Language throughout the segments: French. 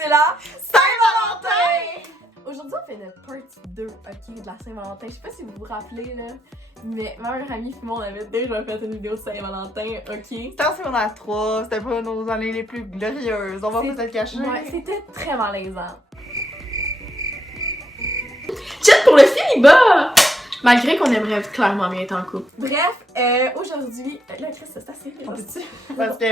c'est la Saint-Valentin! Aujourd'hui, on fait notre partie 2, ok, de la Saint-Valentin. Je sais pas si vous vous rappelez, là, mais ma meilleure amie et moi, on avait déjà fait une vidéo de Saint-Valentin, ok? C'était en secondaire 3, c'était pas nos années les plus glorieuses, on va pas se le cacher. Ouais, c'était très malaisant. Chat pour le célibat! Malgré qu'on aimerait clairement bien être en couple. Bref, aujourd'hui... Là, Chris, c'est assez... Parce que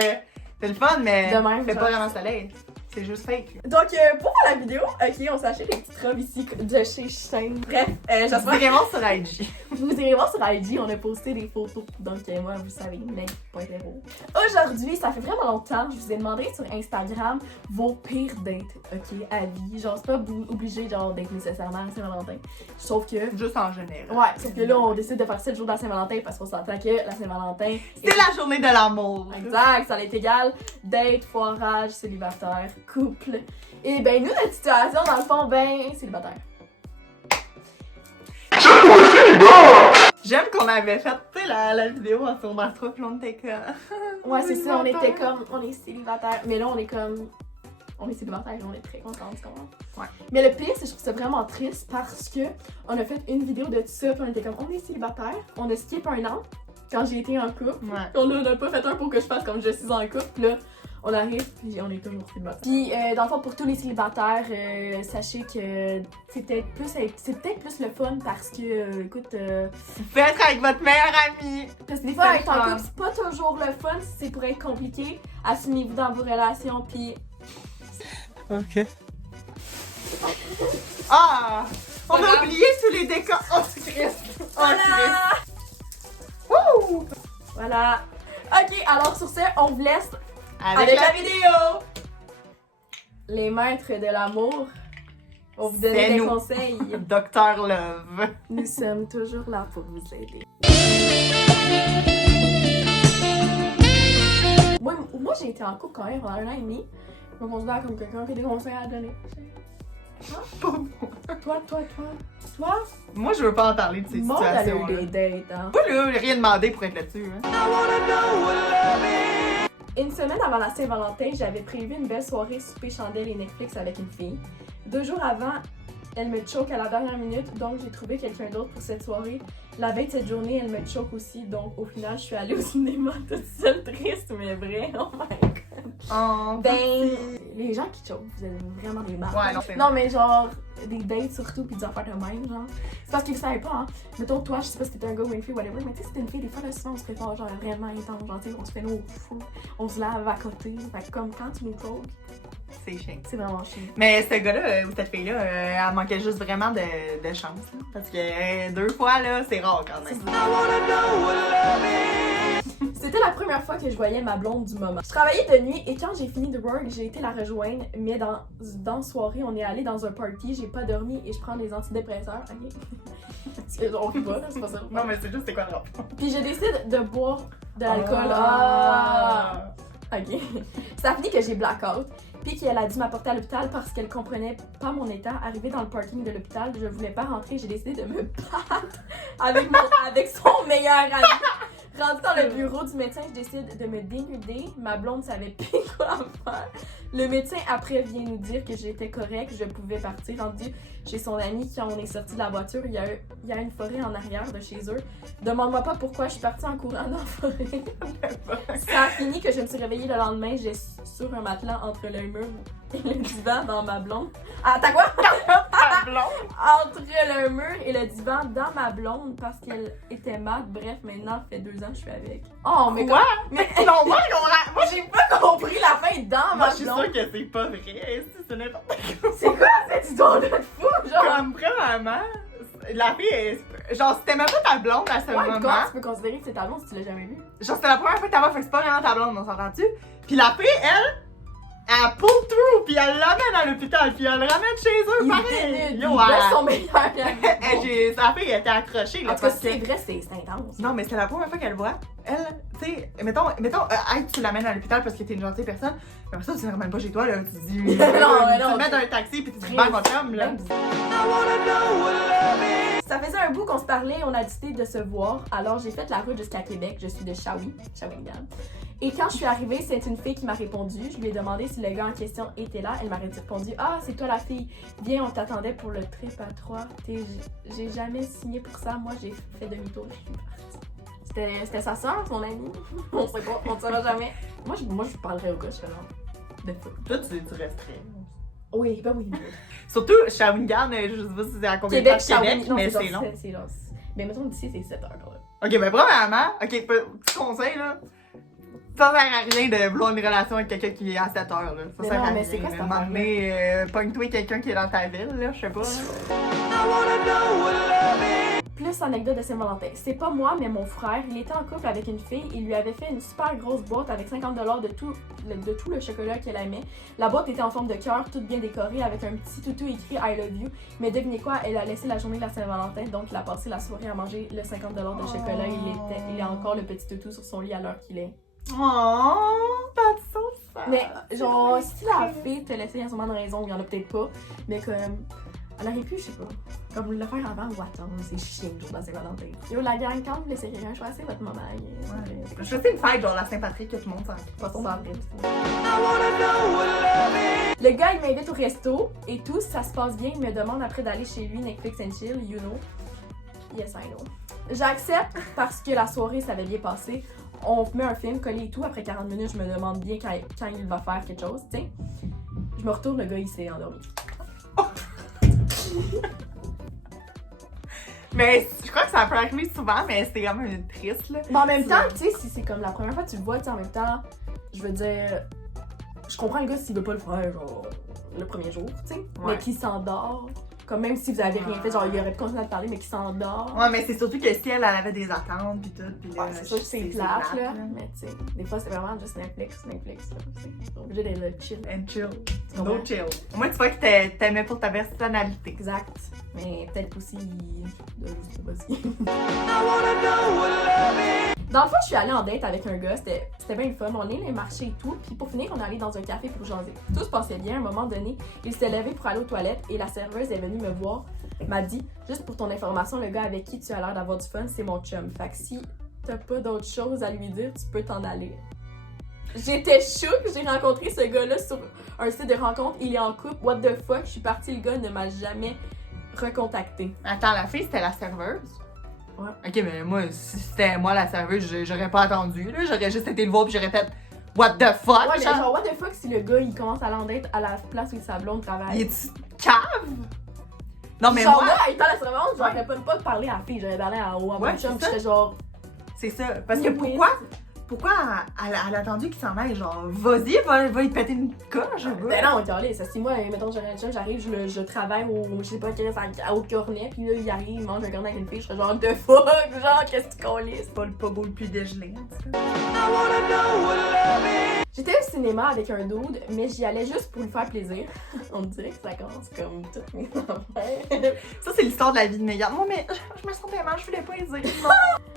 c'est le fun, mais de même, c'est genre. pas vraiment soleil. C'est juste fake. Donc, pour la vidéo, ok, on s'est acheté des petites robes ici de chez Shein. Bref, j'espère Vous irez voir sur IG. vous irez voir sur IG, on a posté des photos. Donc, moi, vous savez, mec, pas être beau. Aujourd'hui, ça fait vraiment longtemps, je vous ai demandé sur Instagram vos pires dates, ok, à vie. Genre, c'est pas obligé, genre, d'être nécessairement à Saint-Valentin. Sauf que... Juste en général. Ouais, sauf que là, on décide de faire ça le jour de la Saint-Valentin parce qu'on s'entend que la Saint-Valentin... C'est la journée de l'amour. Exact, ça est égal. Date, foirage, célibataire, couple. Et ben nous, notre situation, dans le fond, ben, célibataire. J'aime qu'on avait fait, tu sais, la vidéo en secondaire 3, puis on était comme... Ouais, c'est ça, on était comme, on est célibataire. Mais là, on est comme, on est célibataire et on est très contents, tu comprends? Ouais. Mais le pire, c'est que je trouve ça vraiment triste parce que on a fait une vidéo de tout ça, puis on était comme, on est célibataire. On a skip un an quand j'ai été en couple. Ouais. On n'a pas fait un pour que je fasse comme je suis en couple, là. On arrive, puis on est toujours célibataire. Puis, dans le fond, pour tous les célibataires, sachez que c'est peut-être plus le fun parce que, écoute... Vous pouvez être avec votre meilleur ami. Parce que des fois, C'est être en le fun. couple, c'est pas toujours le fun, c'est pour être compliqué. Assumez-vous dans vos relations, puis... Ok. Ah! On a Voilà. oublié tous les décors. Oh, c'est Christ. Oh, Voilà! Christ. Wouh! Voilà. Ok, alors sur ce, on vous laisse Avec la vidéo. les maîtres de l'amour. On vous donne C'est des nous. conseils. Docteur Love. Nous sommes toujours là pour vous aider. Moi j'ai été en couple quand même pendant 1 an et demi. Je me considère comme quelqu'un qui a des conseils à donner. Toi? Moi, je veux pas en parler de ces Moi, elle a eu situations-là. des dates, hein. Pas là, rien demandé pour être là-dessus. Hein. Une semaine avant la Saint-Valentin, j'avais prévu une belle soirée souper chandelle et Netflix avec une fille. 2 jours avant, elle me choque à la dernière minute, donc j'ai trouvé quelqu'un d'autre pour cette soirée. La veille de cette journée, elle me choque aussi, donc au final, je suis allée au cinéma toute seule, triste mais vrai. Oh my god. Oh, Ben, les gens qui choquent, vous êtes vraiment des marques. Ouais, non, c'est Non, mais genre, des dates surtout, pis des affaires de même, genre. C'est parce qu'ils le savaient pas, hein. Mettons, toi, je sais pas si t'es un gars ou une fille, whatever, mais tu sais, si t'es une fille, des fois, là, souvent, on se prépare, genre, vraiment intense, genre, tu sais, on se fait nos fous, on se lave à côté. Fait que, comme quand tu nous choques, c'est chiant. c'est vraiment chiant. Mais ce gars-là, ou cette fille-là, elle manquait juste vraiment de chance. Là, parce que 2 fois, là, c'est rare quand même. C'était la première fois que je voyais ma blonde du moment. Je travaillais de nuit et quand j'ai fini de work, j'ai été la rejoindre, mais dans la soirée, on est allé dans un party, j'ai pas dormi et je prends des antidépresseurs. Ok. C'est genre, on rit pas, là, c'est pas ça. Non, mais c'est juste, c'est quoi le rapport? Puis je décide de boire de l'alcool. Ah. Ok. Ça finit que j'ai blackout. Puis qu'elle a dû m'apporter à l'hôpital parce qu'elle comprenait pas mon état. Arrivée dans le parking de l'hôpital, je voulais pas rentrer, j'ai décidé de me battre avec son meilleur ami. Rendu dans le bureau du médecin, je décide de me dénuder. Ma blonde savait plus quoi faire. Le médecin après vient nous dire que j'étais correcte, je pouvais partir. Rendu chez son ami, quand on est sorti de la voiture, il y a une forêt en arrière de chez eux. Demande-moi pas pourquoi je suis partie en courant dans la forêt. Ça a fini que je me suis réveillée le lendemain, j'ai sur un matelas entre le mur et le divan dans ma blonde. Ah, t'as quoi? Ta blonde? Entre le mur et le divan dans ma blonde parce qu'elle était mate. Bref, maintenant, ça fait 2 ans que je suis avec. Oh, mais Quoi? Mais Non, moi, je comprends. moi, j'ai pas compris la fin dans Moi, ma je suis blonde. sûre que c'est pas vrai. C'est n'importe quoi. C'est quoi cette histoire de fou? Genre, Comme, premièrement, la fille, genre, c'était même pas ta blonde à ce ouais, moment. comment tu peux considérer que c'est ta blonde si tu l'as jamais vu? Genre, c'était la première fois que t'as vu, fait que c'est pas vraiment ta blonde, on s'entend-tu? Puis la fille, elle pull through, puis elle l'amène à l'hôpital, puis elle le ramène chez eux, Il pareil. était Yo, il son meilleur ami. sa fille était accrochée, là, En tout cas, parce que... c'est vrai, c'est intense. Non, mais c'est la première fois qu'elle le voit. elle, tu sais, mettons, hey, tu l'amènes à l'hôpital parce que t'es une gentille personne, mais après ça, tu ne ramènes pas chez toi, là, tu te dis, non, tu non, te mets dans un taxi puis tu te dis, bye mon chum, là. Ça faisait un bout qu'on se parlait, on a décidé de se voir, alors j'ai fait la route jusqu'à Québec, je suis de Shawinigan. Et quand je suis arrivée, c'est une fille qui m'a répondu, je lui ai demandé si le gars en question était là, elle m'a répondu « Ah, c'est toi la fille, viens, on t'attendait pour le trip à 3, j'ai jamais signé pour ça, moi j'ai fait demi-tour, je suis partie. » C'était sa soeur, son amie, on sait pas, on ne saura jamais. Moi je parlerais au gars, je serais là, de fou. Toi, tu resterais. Oui, ben oui. Surtout, Shawinigan, je sais pas si c'est à combien de temps de Québec, non, mais c'est c'est long. C'est long. Mais mettons d'ici, c'est 7 heures, là. Ok, ben premièrement, ok, petit conseil, là. Ça sert à rien de vouloir une relation avec quelqu'un qui est à 7 heures, là. Ça Mais sert non, à mais rien. c'est quoi cette À un moment donné, pogne-toi quelqu'un qui est dans ta ville, là, je sais pas. Plus anecdote de Saint-Valentin. C'est pas moi, mais mon frère. Il était en couple avec une fille. Il lui avait fait une super grosse boîte avec 50$ de tout le chocolat qu'elle aimait. La boîte était en forme de cœur, toute bien décorée, avec un petit toutou écrit I love you. Mais devinez quoi, elle a laissé la journée de la Saint-Valentin, donc il a passé la soirée à manger le 50$ de chocolat. Il a encore le petit toutou sur son lit à l'heure qu'il est. Oh, that's so sad. Mais genre, si la fille te laissait, il y a sûrement une raison, il y en a peut-être pas. Mais comme, elle aurait pu, je sais pas, comme le faire avant ou attendre, c'est chiant le jour de la Saint-Valentin. Yo, la gang, quand vous laissez quelqu'un choisir votre moment, Je sais une fête, genre la Saint-Patrick, que tout le monde s'en Poisson d'avril. Le gars, il m'invite au resto et tout, ça se passe bien. Il me demande après d'aller chez lui, Netflix and chill, you know. Yes, I know. J'accepte parce que la soirée, ça avait bien passé. On met un film, collé et tout. Après 40 minutes, je me demande bien quand il va faire quelque chose, tu sais. Je me retourne, le gars, il s'est endormi. Mais je crois que ça peut arriver souvent, mais c'était quand même triste, là. Mais en même temps, tu sais, si c'est comme la première fois que tu le vois, tu sais, en même temps, je veux dire, je comprends le gars s'il veut pas le faire, genre, le premier jour, tu sais, mais qu'il s'endort. Comme même si vous avez rien fait, genre, il aurait pu continuer à te parler, mais qu'il s'endort. Ouais, mais c'est surtout que si elle avait des attentes, pis tout, pis là, c'est sûr que c'est plate, là. Mais tu sais, des fois, c'est vraiment juste Netflix, là, tu sais. Obligé d'être là, chill. And chill. Tu No comprends? chill. Moi, tu vois que t'aimais pour ta personnalité. Exact. Mais peut-être aussi de juste vas-y. Dans le fond, je suis allée en date avec un gars, c'était bien le fun. On est allé marcher et tout, puis pour finir, on est allé dans un café pour jaser. Tout se passait bien. À un moment donné, il s'est levé pour aller aux toilettes et la serveuse est venue me voir, m'a dit « Juste pour ton information, le gars avec qui tu as l'air d'avoir du fun, c'est mon chum. Fait que si t'as pas d'autre chose à lui dire, tu peux t'en aller. » J'étais chouk, j'ai rencontré ce gars-là sur un site de rencontre, il est en couple, what the fuck, je suis partie, le gars ne m'a jamais recontacté. Attends, la fille, c'était la serveuse? Ouais. Ok, mais moi, si c'était moi la serveuse, j'aurais pas attendu, là. J'aurais juste été le voir pis j'aurais fait what the fuck? Ouais, mais genre, what the fuck si le gars il commence à aller en date à la place où sa blonde travaille? Il est-tu cave? Non, mais genre, moi, là, étant la servante, j'aurais pas parlé à la fille, j'aurais parlé à mon Ouais, chum, c'est pis ça. j'étais genre. c'est ça. Parce que Oui. pourquoi elle a attendu qu'il s'en aille? Genre, vas-y, va y péter une coche, je veux. Ben non, calé, ça si moi, mettons, j'aurais un chum, j'arrive, je travaille au, je sais pas, à haut cornet, pis là, il arrive, il mange un cornet avec une fille, je serais genre, de fuck, genre, qu'est-ce que tu colles? C'est pas le pogo le plus dégelé, en tout cas. J'étais au cinéma avec un dude, mais j'y allais juste pour lui faire plaisir. On dirait que ça commence comme toutes mes affaires. Ça, c'est l'histoire de la vie de Megan. Moi, mais je me sentais mal, je voulais pas y dire.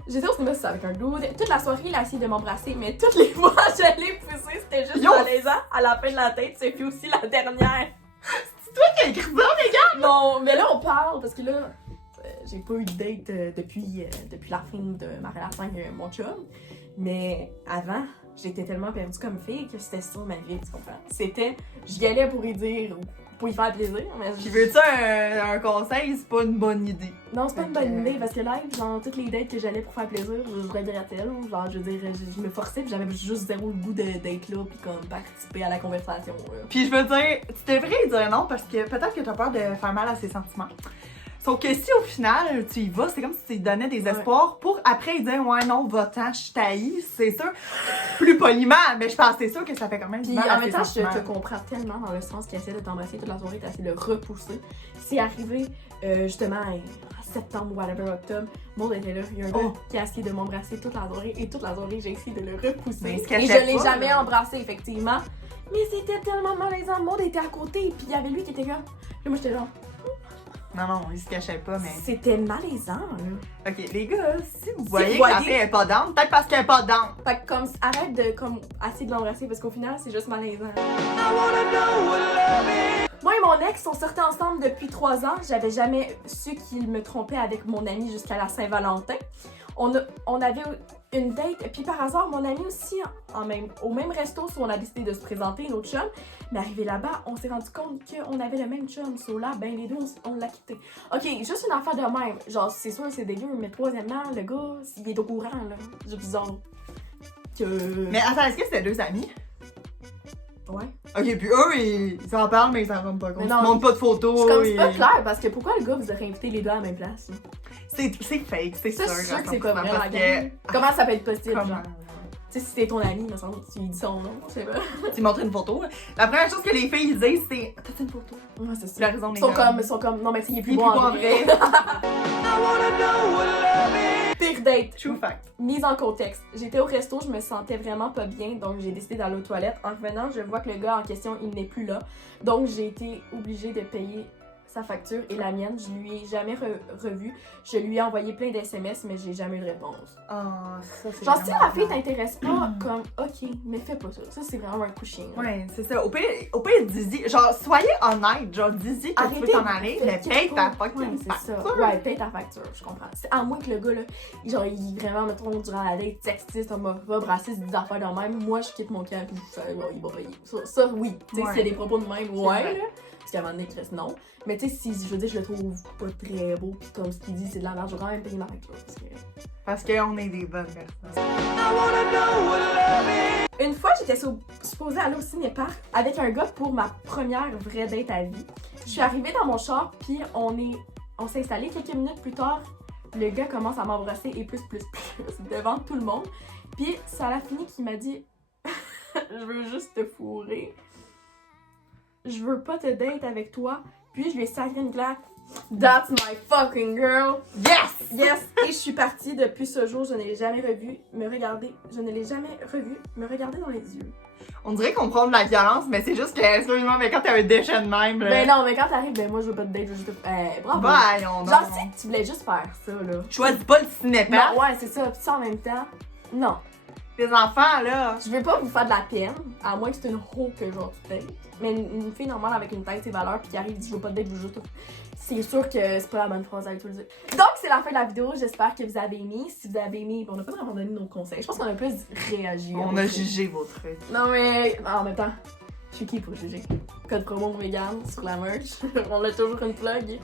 J'étais au cinéma, c'est ça, avec un dude. Toute la soirée, il a essayé de m'embrasser, mais toutes les fois, je l'ai poussé, c'était juste Yo! malaisant. À la fin de la tête, c'est puis aussi la dernière. C'est toi qui as écrit ça, Megan? Non, mais là, on parle, parce que là, j'ai pas eu de date depuis la fin de ma relation avec mon chum. Mais avant, j'étais tellement perdue comme fille que c'était ça ma vie, tu comprends? C'était, j'y allais pour y dire, pour y faire plaisir, mais Puis veux-tu un conseil? C'est pas une bonne idée. non, c'est pas une Ok. bonne idée, parce que là, genre, toutes les dates que j'allais pour faire plaisir, je regrettais, là. Genre, je veux dire, je me forçais, puis j'avais juste zéro le goût d'être là, puis comme participer à la conversation, là. Puis je veux dire, tu devrais y dire non parce que peut-être que t'as peur de faire mal à ses sentiments. Sauf que si au final tu y vas, c'est comme si tu lui donnais des espoirs pour après il dire ouais non, va-t'en, je t'haïs, c'est sûr. Plus poliment, mais je pense que c'est sûr que ça fait quand même du Puis mal à en même ses temps, je sentiments. te comprends tellement dans le sens qu'il essaie de t'embrasser toute la soirée, t'as essayé de le repousser. C'est arrivé justement en septembre ou whatever, octobre, Maud était là, il y a un gars qui a essayé de m'embrasser toute la soirée et toute la soirée j'ai essayé de le repousser. Mais ce Et qu'elle je fait l'ai pas, jamais là. embrassé effectivement. Mais c'était tellement malaisant, Maud était à côté puis il y avait lui qui était là. Puis moi j'étais genre. Non, il se cachait pas, mais. C'était malaisant, là. Ok, les gars, si vous voyez vous que la voyez- fille est pas down, peut-être parce qu'elle est pas down. Fait que comme, arrête de comme, essayer de l'embrasser parce qu'au final, c'est juste malaisant. Moi et mon ex, on sortait ensemble depuis 3 ans. J'avais jamais su qu'il me trompait avec mon ami jusqu'à la Saint-Valentin. On avait une date, puis par hasard, mon ami aussi, au même resto, où on a décidé de se présenter, notre chum. Mais arrivé là-bas, on s'est rendu compte qu'on avait le même chum. So là, ben les deux, on l'a quitté. Ok, juste une affaire de même. Genre, c'est sûr, c'est dégueu, mais troisièmement, le gars, il est au courant, là. C'est bizarre. Mais attends, est-ce que c'était 2 amis? Ouais. Ok, puis eux, ils s'en parlent, mais ils s'en rendent pas compte. Mais Ils non, montrent pas de photos. C'est pas clair, parce que pourquoi le gars vous aurait invité les deux à la même place? Là? C'est fake, c'est sûr. Ça, c'est sûr que c'est pas vrai, parce la que- gang. Comment ça peut être possible, Comment? genre? Tu sais, si c'est ton ami, me semble, tu lui dis son nom, je sais pas. Tu montres une photo. La première chose que les filles disent, c'est t'as-tu une photo? Ouais, c'est Tu as ça. raison, les Ils sont gars. comme, non, mais tu sais, il est plus Il est beau plus en beau en vrai. Pire date. True fact. Mise en contexte. J'étais au resto, je me sentais vraiment pas bien, donc j'ai décidé d'aller aux toilettes. En revenant, je vois que le gars en question, il n'est plus là. Donc j'ai été obligée de payer sa facture et la mienne. Je lui ai jamais revu. Je lui ai envoyé plein d'SMS, mais j'ai jamais eu de réponse. Ah, ça, c'est Genre, si vraiment la fille grave. t'intéresse pas, comme, ok, mais fais pas ça. Ça, c'est vraiment un coup de chien. là. Ouais, c'est ça. Au pire, dis-y. Genre, soyez honnête. Genre, dis-y que tu veux t'en aller, mais paye ta fucking c'est ça. facture. Ouais, paye ta facture, je comprends. C'est à moins que le gars, là, genre, il est vraiment, mettons, durant la date, sexiste, homophobe, raciste, des affaires de même. Moi, je quitte mon camp, puis je fais, il va payer. Ça, oui. Tu sais, Ouais. s'il y a des propos de même, ouais, vrai. là. Parce qu'à un moment donné, Chris, non. Mais tu sais, si je veux dire, je le trouve pas très beau, pis comme ce qu'il dit, c'est de la merde, je vais quand même payer ma facture. Parce que... Parce qu'on est des bonnes personnes. Une fois, j'étais supposée aller au cinéparc avec un gars pour ma première vraie date à vie. Je suis arrivée dans mon char, puis on s'est installé. Quelques minutes plus tard, le gars commence à m'embrasser et plus devant tout le monde. Puis ça a fini qu'il m'a dit je veux juste te fourrer. Je veux pas te date avec toi. Puis je lui ai sacré une claque. That's my fucking girl. Yes! Yes! Et je suis partie depuis ce jour. Je ne l'ai jamais revu me regarder. Je ne l'ai jamais revu me regarder dans les yeux. On dirait qu'on prend de la violence, mais c'est juste que, excuse-moi, mais quand t'as un déchet de même, là. Ben non, mais quand t'arrives, ben moi je veux pas te date, je veux juste te... bravo! Voyons Genre, donc. si tu voulais juste faire ça, là. Choisis pas le cinéma. Non, ouais, c'est ça. Puis ça en même temps, non. Les enfants, là. Je veux pas vous faire de la peine, à moins que c'est une hoe que genre tu dates. Mais une fille normale avec une tête, ses valeurs, puis qui arrive et dit je veux pas te date, je veux juste te... C'est sûr que c'est pas la bonne phrase à utiliser. Donc, c'est la fin de la vidéo. J'espère que vous avez aimé. Si vous avez aimé, on a pas vraiment donné nos conseils. Je pense qu'on a plus réagi. On a jugé vos trucs. Non, mais en même temps, je suis qui pour juger? Code promo vegan sur la merch. On a toujours une plug.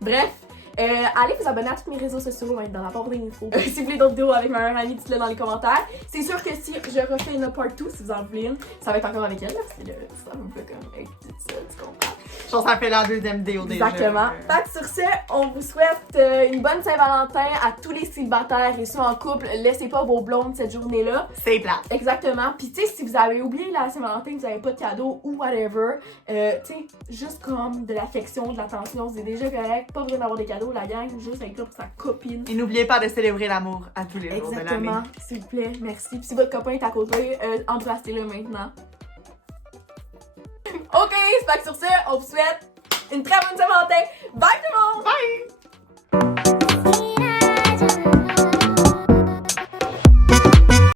Bref, allez vous abonner à tous mes réseaux sociaux, dans la barre d'infos. Si vous voulez d'autres vidéos avec ma meilleure amie, dites-le dans les commentaires. C'est sûr que si je refais une part 2, si vous en voulez une, ça va être encore avec elle, parce que c'est un peu comme être toute seule, tu comprends? Je pense que ça fait la deuxième vidéo déjà. Exactement. Fait que sur ce, on vous souhaite une bonne Saint-Valentin à tous les célibataires et ceux en couple. Laissez pas vos blondes cette journée-là. C'est plate. Exactement. Puis tu sais, si vous avez oublié la Saint-Valentin, vous avez pas de cadeau ou whatever, tu sais, juste comme de l'affection, de l'attention, c'est déjà correct. Pas besoin d'avoir des cadeaux, la gang, juste être là pour sa copine. Et n'oubliez pas de célébrer l'amour à tous les jours de l'année. Exactement. S'il vous plaît, merci. Puis si votre copain est à côté, embrassez-le maintenant. Ok, c'est fait que sur ce, on vous souhaite une très bonne Saint-Valentin. Bye tout le monde! Bye!